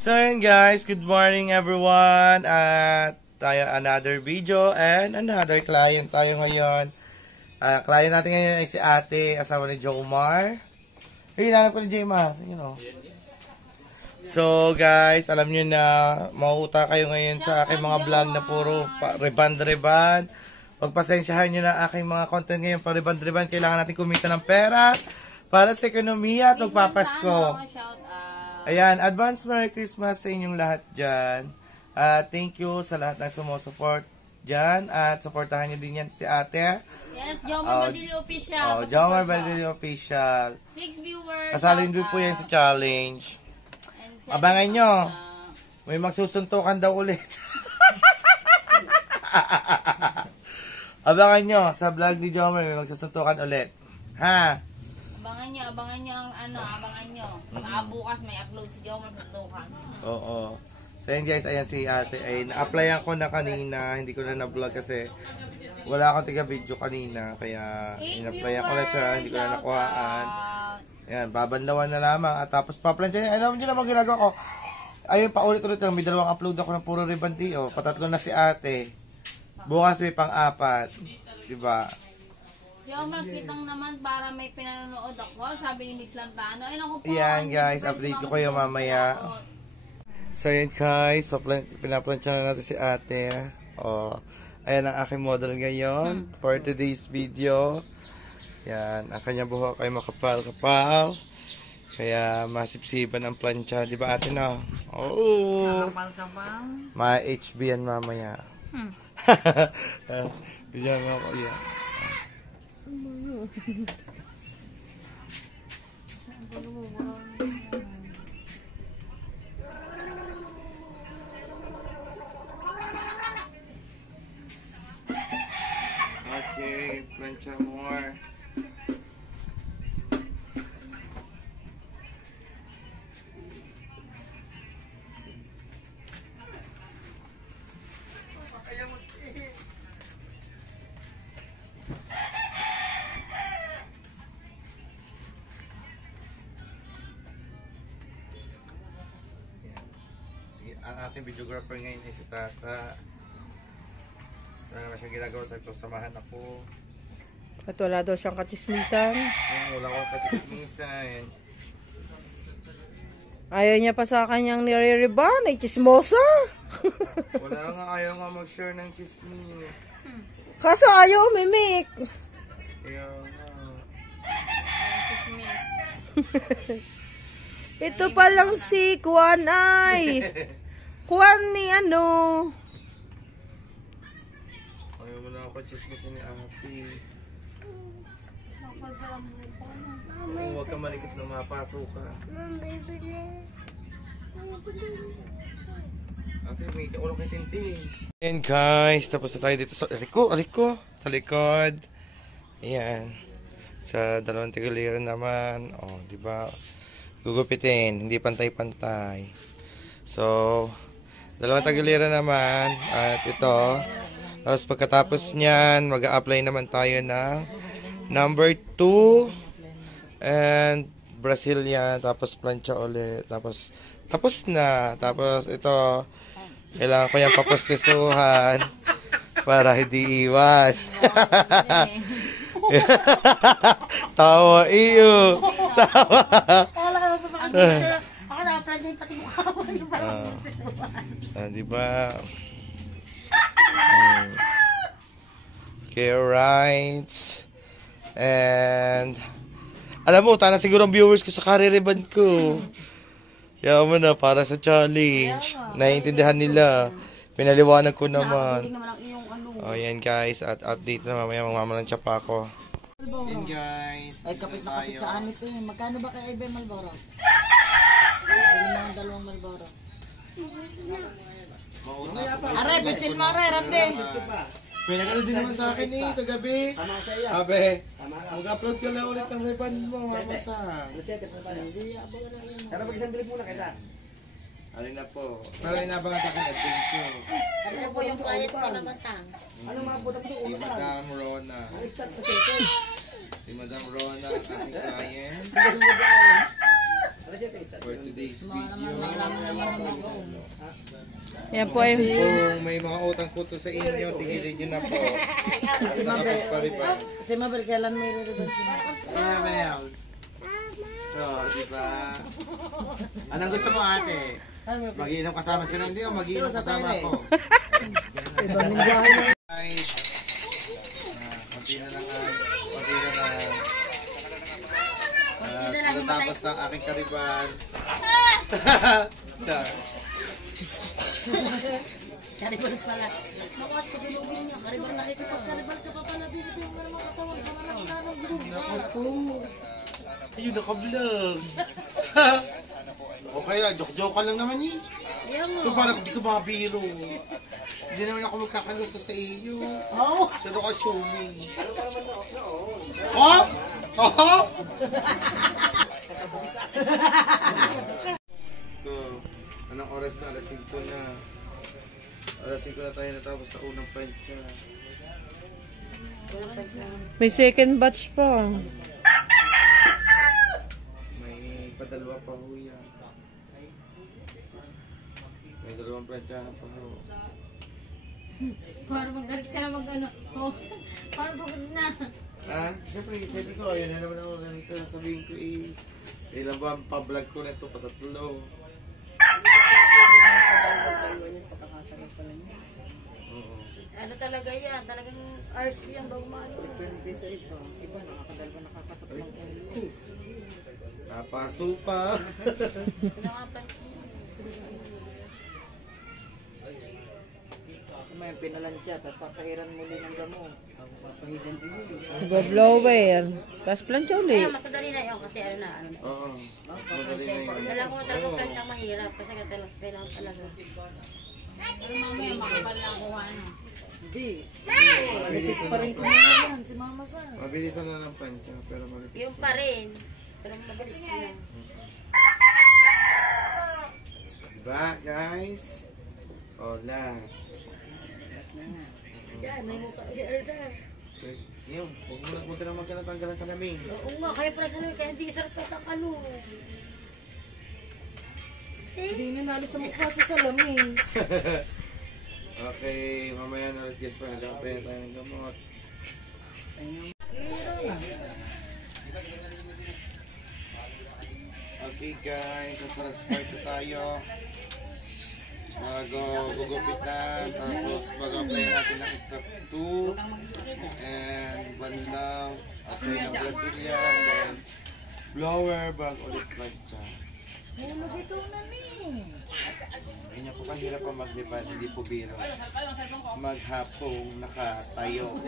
So yun guys, good morning everyone. At tayo another video and another client tayo ngayon. Client natin ngayon ay si ate, asawa ni Jomar. Hinanap ko ni Jomar, you know. So guys, alam nyo na mauuta kayo ngayon sa aking mga vlog na puro reban-reban. Pagpasensyahan nyo na aking mga content ngayon pa reban-reban. Kailangan natin kumita ng pera para sa ekonomiya at magpapasko. Ayan, advance Merry Christmas sa inyong lahat dyan. Thank you sa lahat na sumusupport dyan. At supportahan nyo din yan si ate. Yes, Jomar Badili Official. Jomar Badili Official. 6 viewers. Kasali din po yan sa challenge. Abangan nyo. May magsusuntukan daw ulit. Abangan nyo. Sa vlog ni Jomar may magsusuntukan ulit. Ha? Abangan nyo ang abangan nyo. Bukas may upload si Jomar sa Tukan. Oo. So yun guys, ayan si ate. Ay, na-applyan ko na kanina. Hindi ko na na-vlog kasi wala akong tiga-video kanina. Kaya in-applyan ko na siya. Hindi ko na nakuhaan. Ayan, babanlawan na lamang. At tapos paplansya niya. Alam nyo naman ginagawa ko. Ayun, paulit-ulit lang. May dalawang upload ako ng puro ribanti. O, patatlo na si ate. Bukas may pang-apat. Diba? Jomar, kitang naman para may pinanonood ako. Sabi ni Miss Lantano. Ay, naku po. Ayan guys, update ko kayo mamaya. So ayan guys, pinaplansya na natin si ate. O, ayan ang aking model ngayon for today's video. Yan, ang kanyang buhok ay makapal-kapal. Kaya masipsiban ang plancha, di ba ate na? Oo. Makapal-kapal. Ma-HB yan mamaya. Bigyan mo ako yan. Okay, plancha more. Ang ating videographer ngayon ay si Tata. Wala naman siyang ginagawa, sabi ko, samahan ako. At wala daw siyang katsismisan. Wala akong katsismisan. Ayaw niya pa sa kanyang nire-reban, ay chismosa. Wala nga, ayaw nga mag-share ng chismis. Kaso ayaw umimik. Ayaw nga. Chismis. Ito pa lang si Kuan ay. Kuan ni ano. Ayaw mo na ako chismis ni ate. Oo, huwag ka malikot na mapasok ka. Ate, may kaulong kay Tintin. Ayan guys, tapos na tayo dito sa likod. Ayan. Sa dalawang tigiliran naman. O, diba? Gugupitin, hindi pantay-pantay. So, dalawang tagiliran naman. At ito. Tapos pagkatapos niyan, mag-a-apply naman tayo ng number 2. And Brazilian. Tapos plancha ulit. Tapos, tapos na. Tapos ito, kailangan ko yung papastisuhan para hindi iwan. Tawa iyo. Tawa. Ako na-upload din pati mukha mo. Diba? Okay, right. And alam mo, tana siguro ang viewers ko sa kaririban ko. Kaya mo na, para sa challenge. Naiintindihan nila. Pinaliwanag ko naman. Oh, yan guys. At update na mamaya. Magmamalansya pa ako. Yan guys. Ay, kapit na kapit sa anit eh. Magkano ba kay Ibe Malboro? Bili mga dalawang Malboro. Aray, bitsin mo aray, Ramde. Pinagano din naman sa akin eh, kagabi. Abe, mag-upload ka na ulit ng reban mo, mapasa. Pero mag-isang bilip muna kita. Alin na po. Pero inabangan sa akin adventure. Ano po yung client pinabasang? Ano mga budak doon? Si Madam Rona. Start kasi ito. Si Madam Rona, ang aking client. for today's video. Yan po ay... Kung may mga utang po to sa inyo, sigilid nyo na po. Si Nakapag pa rin ba? Si Mabel, kailan may re-ribbon si Mabel? Kaya Mels. Oo, diba? Anong gusto mo ate? Mag-iinom kasama sila, hindi o mag-iinom kasama ako. Ibang lingwahe na. Guys, konti na lang konti na lang. Tapos ng aking kariban. Karibal pala. Nakuha sa bilugin niya. Karibal nakikita. Karibal ka pa pala dito yung mga katawan. Naku. Ayun, naka-vlog. Okay lang, joke-joke ka lang naman eh. Ito parang hindi ko makabiro. Hindi naman ako magkakalusto sa iyo. Oh! Siya doon ka show me. Oh! Oh! Ito, anong oras na? Alas 5 na. Alas 5 na tayo natapos sa unang plancha. May second batch pa. May padalwa pa ho yan. May dalawang planchahan pa ho. Parang magalit ka na mag-ano. Oh, parang pagod na. Ah, siyempre, sabi ko, ayun na naman ako ganito. Sabihin ko ilang ba ang pa-vlog ko na ito, patatlo. Oo. Ano talaga yan? Talagang RC yan bago maano. Depende sa iba. Iba nakakadalwa nakakatatlong ulo. Napaso pa. Pinakapan. May pinalansya, tapos papahiran muli ng gamo. Tapos papahiran ulit. Blower. Tapos plancha ulit. Kaya mas madali na yun kasi ano na. Oo. Madali na yun. Kailangan ko talaga plancha mahirap kasi kailangan talaga. Pero mamaya makapal na ako ano. Hindi. Malipis pa rin kumain si Mama Sa. Mabilisan na ng plancha, pero malipis. Yung pa rin. Pero mabilis na. Diba, guys? Oh, last. Yan, may mukha. Erda. Yun, huwag ka na magkanatanggalan sa laming. Oo nga, kaya pala sa kaya hindi surprise ang ano. Hindi nanalo sa mukha sa salamin. Okay, mamaya na ulit guys, nagkapay na tayo ng gamot. Okay guys, start na tayo. Gugupitan, tapos mag-apply natin ng step 2 and banlaw, apply ng Brazilian, then blower, bag ulit plancha. Ganyan po kahirap ang maglipad, hindi po biro. Maghapong nakatayo.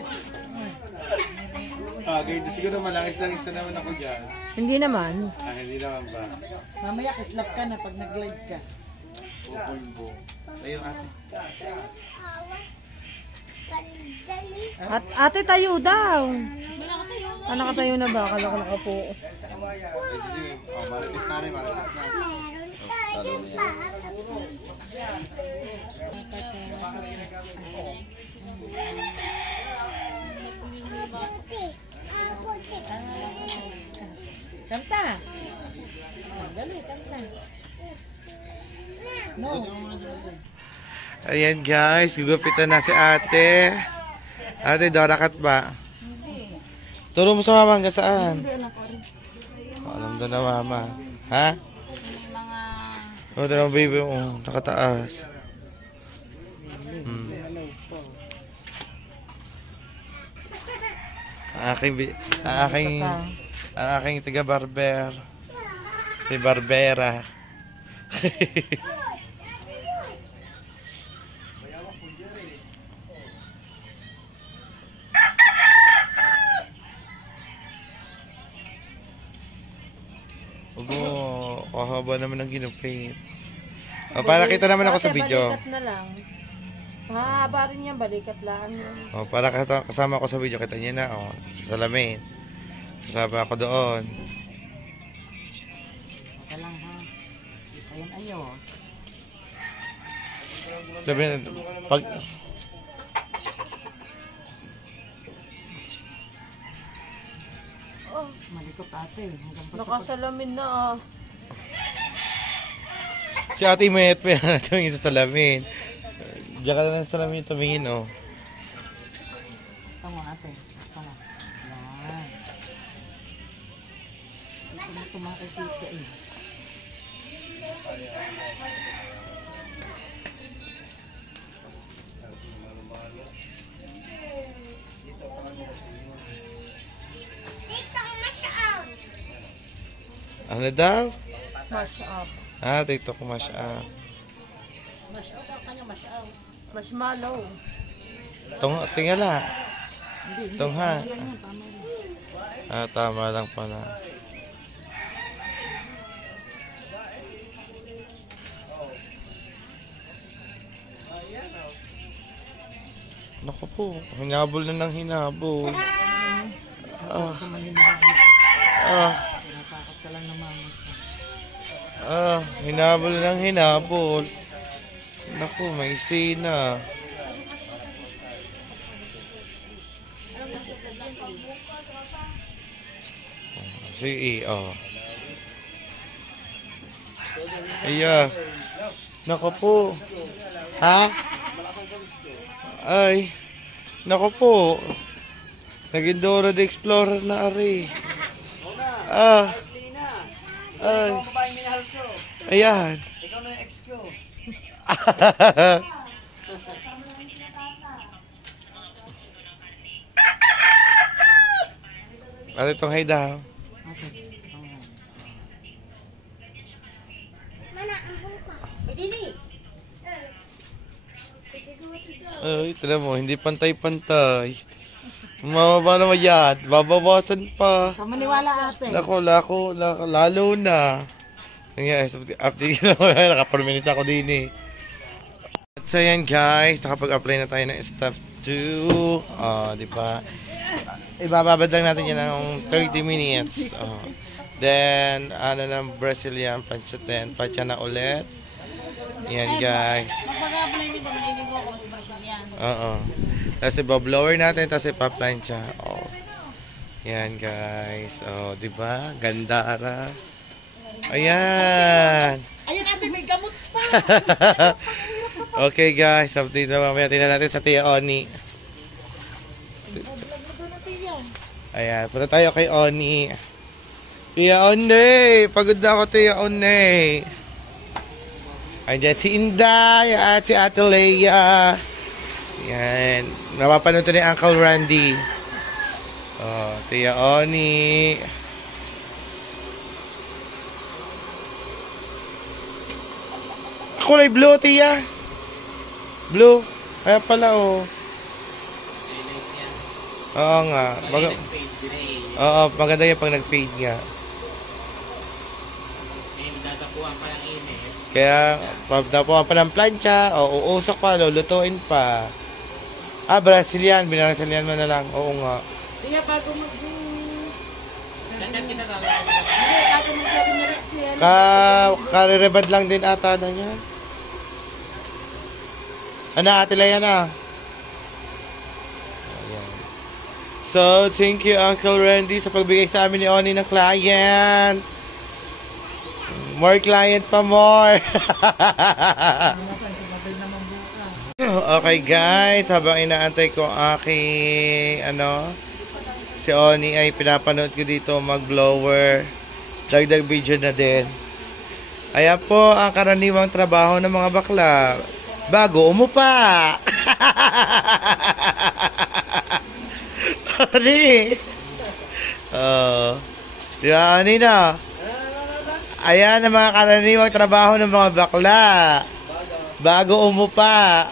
Okay, siguro malangis-langis na naman ako dyan. Hindi naman. Hindi naman ba? Mamaya kislap ka na pag nag-live ka. Pupulbo. Tayo ate. At ate tayo daw. Ah, nakatayo na ba? Akala ko nakapo. Marites na rin, marites na. Kanta. Dali, kanta. No. Ayan guys, gugupitan na si ate. Ate, dorakat ba? Turo mo sa mama hanggang saan? Alam doon na mama. Ha? O, doon ang baby mo. Nakataas. Ang aking taga-barber. Si Barbera. Ogo, kahaba naman ang ginupit. O, para kita naman ako sa video. Balikat na lang. Mahaba rin yan, balikat lang. O, para kasama ako sa video, kita niyo na, o, sa salamin. Kasama ako doon. Ka lang ha. Ayan ayos. Sabihin, pag... Malikot ate. Hanggang pa sa Nakasalamin na ah. Si ate may na tumingin sa salamin. Diyan ka na lang sa salamin tumingin, oh. Tama ate. Tama. Yan. Ito mo tumakikita eh. Ano daw? Mash up. Ah, TikTok mash up. Mash out ang kanya, mash out. Marshmallow. Tingala. Hindi. Tungha. Yan yan. Tama yan. Ah, tama lang pala. Naku po, hinabol na ng hinabol. Ah. Ah. Natakot ka lang naman. Hinabol na ng hinabol. Naku, may sina. Sige, oh. Iya. Naku po. Ha? Ay. Naku po. Naging Dora the Explorer na ari. Ah. Ay. Ayan. Ikaw na yung ex ko. Ano itong hay daw? Ay, tala mo, hindi pantay-pantay. Mababa naman yan. Babawasan pa. Maniwala ate. Lalo na. Nangyari, update na ako. Naka-4 minutes ako din eh. So yan guys, nakapag-apply na tayo ng stuff 2. Di ba? Ibababad lang natin yan ng 30 minutes. Then, Brazilian plancha 10. Plancha na ulit. Yan guys. Magpag-apply nito, maliligo ako sa Brazilian. Tapos ibablower natin, tapos ipaplancha. Yan guys. Di ba? Gandara. Ayan. Ayan ate, may gamot pa. Okay guys, update na mamaya. Tingnan natin sa Tia Oni. Ayan, punta tayo kay Oni. Tia Oni! Pagod na ako, Tia Oni. Ayan si Inday at si Ate Leia. Ayan. Napapanood to ni Uncle Randy. Tia Oni. Kulay blue, Tia. Blue. Kaya pala, oh. Oo nga. Maganda yung pag nag-fade nga. Kaya, pagdapuan pa ng plancha, uusok pa, lulutuin pa. Brazilian. Binarasilian mo na lang. Oo nga. Kaya bago mag- Karirebad lang din ata na niya. Ano, Ate Leia na? Ayan. So, thank you Uncle Randy sa pagbigay sa amin ni Oni ng client. More client pa, more. Okay guys, habang inaantay ko aking si Oni ay pinapanood ko dito mag-blower. Dagdag video na din. Ayan po ang karaniwang trabaho ng mga bakla. Bago umupa. Ani. Di ba, Ani na? Ayan ang mga karaniwang trabaho ng mga bakla. Bago umupa.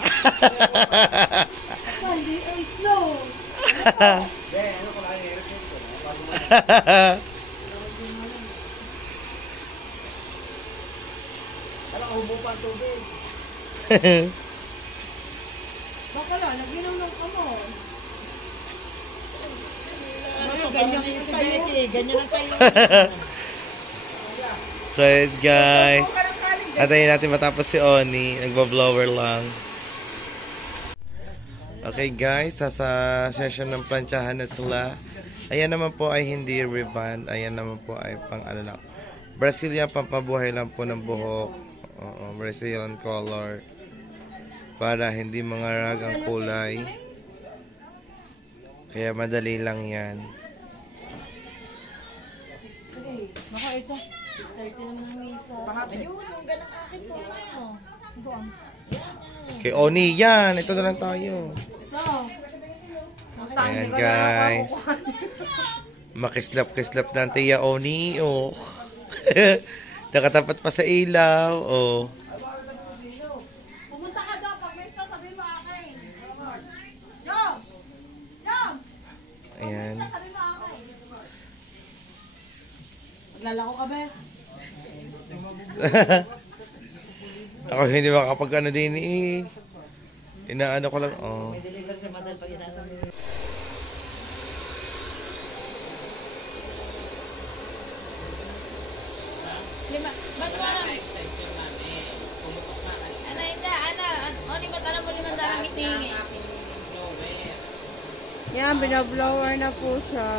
Hindi ay slow. Baka lang, nag-inom ng kamon. Ganyan yung tayo eh. Ganyan ang tayo. So yun guys, antayin natin matapos si Oni. Nagba-blower lang. Okay guys, sa session ng planchahan na sila. Ayan naman po ay hindi reband. Ayan naman po ay pang lang. Brazilian, pampabuhay lang po ng buhok. Oo, Brazilian color. Para hindi mangarag ang kulay. Kaya madali lang yan. Baka ito. 6:30 naman ang misa. Baka yun, yung ganang akin to. Doon. Kay Oni yan. Ito na lang tayo. Ito. Ayan guys. Makislap-kislap na ang tiya Oni. Oh. Nakatapat pa sa ilaw. Oh. Pumunta ka doon. Pag may ito, sabihin mo akin. Jom! Jom! Ayan. Sabihin mo akin. Maglalako ka, Bes? Ako hindi makakapag ano din eh. Inaano ko lang. Oh. May deliver sa madal pag inasa mo. Ba't mo alam? Ano, hindi, ano, o, di ba't alam mo 500 itingi? Yan, binablower na po siya.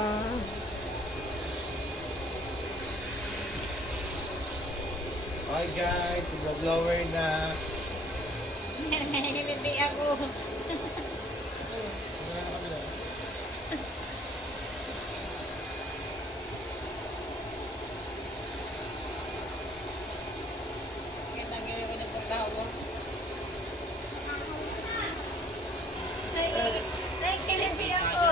Hi guys, blower na. Hindi ako. Kita gawin ko na pagkawa. Naikilipi ako.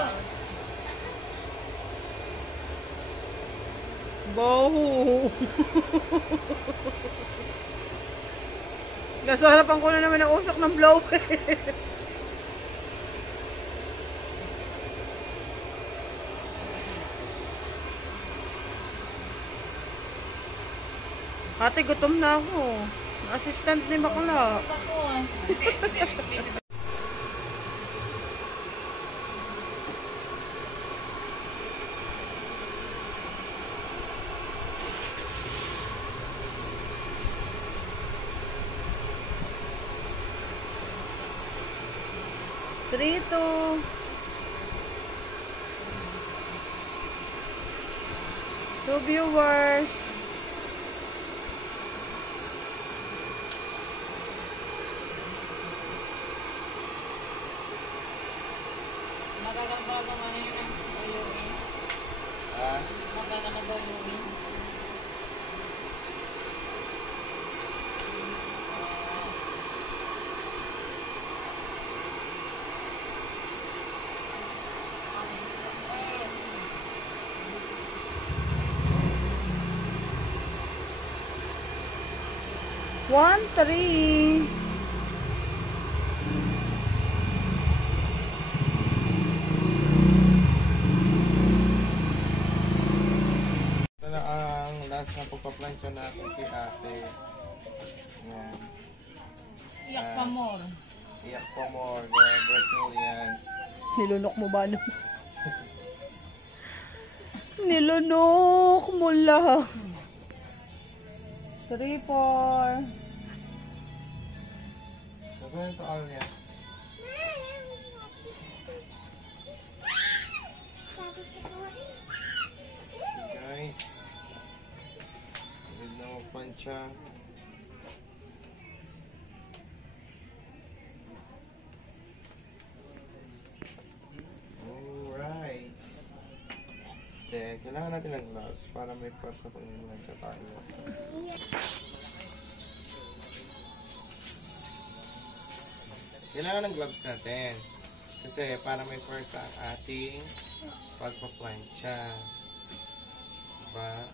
Baho. Nasa harapan ko na naman ang usok ng blower. Ate, gutom na ako. Assistant ni Bakla. Ako. Trito. Two viewers. Magagawa ano yun ang uyuin. Ah, Magagawa uyuin. One, three. ito na ang last na pagpaplansya natin kay ate. Ayan. Iyak pa more. Iyak po more. Brazilian. Nilunok mo ba naman? Nilunok mo lang. 3, 4. Nasaan ito all niya? Guys. Hindi na magpansya. Alright. Then, kailangan natin ng gloves para may pasa pag nagsa tayo. Kailangan ng gloves natin. Kasi para may purse ang ating pagpaplansya. Diba?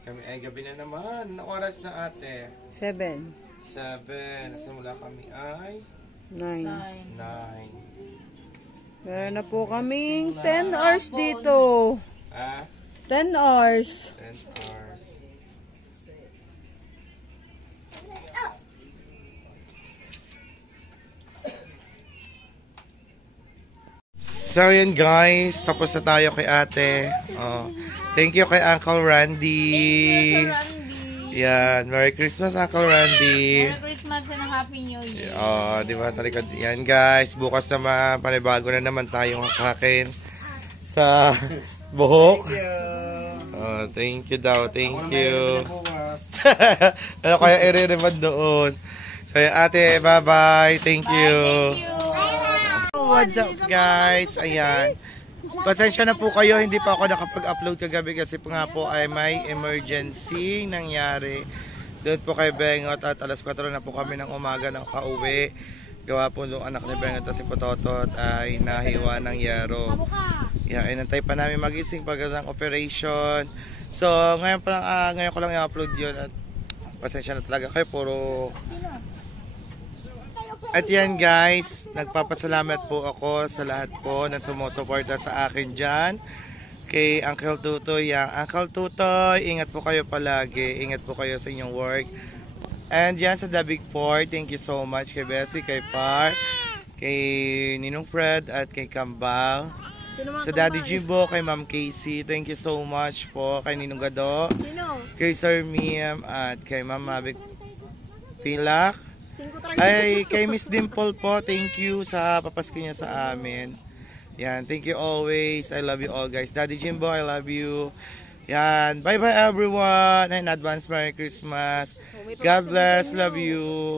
Kami ay gabi na naman. Anong oras na ate? 7, 7. Nasimula kami ay 9. 9. Meron na po kaming 10 hours dito. Ah? 10 hours. 10 hours. So yun guys, tapos na tayo kay ate. Oh. Thank you kay Uncle Randy. Randy. Yan, Merry Christmas Uncle Randy. Merry Christmas and Happy New Year. Oh, di ba? Talikod. Yan guys, bukas naman panibago na naman tayong hakakin sa buhok. Oh, thank you daw. Thank you. Ano kaya i-reremand doon? So, ate, bye-bye. Thank you. What's up, guys? Ayan. Pasensya na po kayo, hindi pa ako nakapag-upload kagabi kasi po nga po ay may emergency nangyari. Doon po kay Bengot at alas 4 na po kami ng umaga na kauwi. Gawa po yung anak ni Bengot at si Pototot ay nahiwa ng yero. Yan, inantay pa namin magising pag ng operation. So, ngayon ko lang i-upload yun at pasensya na talaga kayo, puro... At yan guys, nagpapasalamat po ako sa lahat po na sumusuporta sa akin dyan. Kay Uncle Tutoy. Uncle Tutoy, ingat po kayo palagi. Ingat po kayo sa inyong work. And yan sa The Big Four, thank you so much kay Bessie, kay Par, kay Ninong Fred at kay Kambal. Sa Daddy Jimbo, kay Ma'am Casey, thank you so much po. Kay Ninong Gado, kay Sir Miem at kay Ma'am Mavic Pilak. Ay, kay Miss Dimple po, thank you sa papasko niya sa amin. Yan, thank you always. I love you all guys. Daddy Jimbo, I love you. Yan, bye bye everyone. In advance, Merry Christmas. God bless, love you.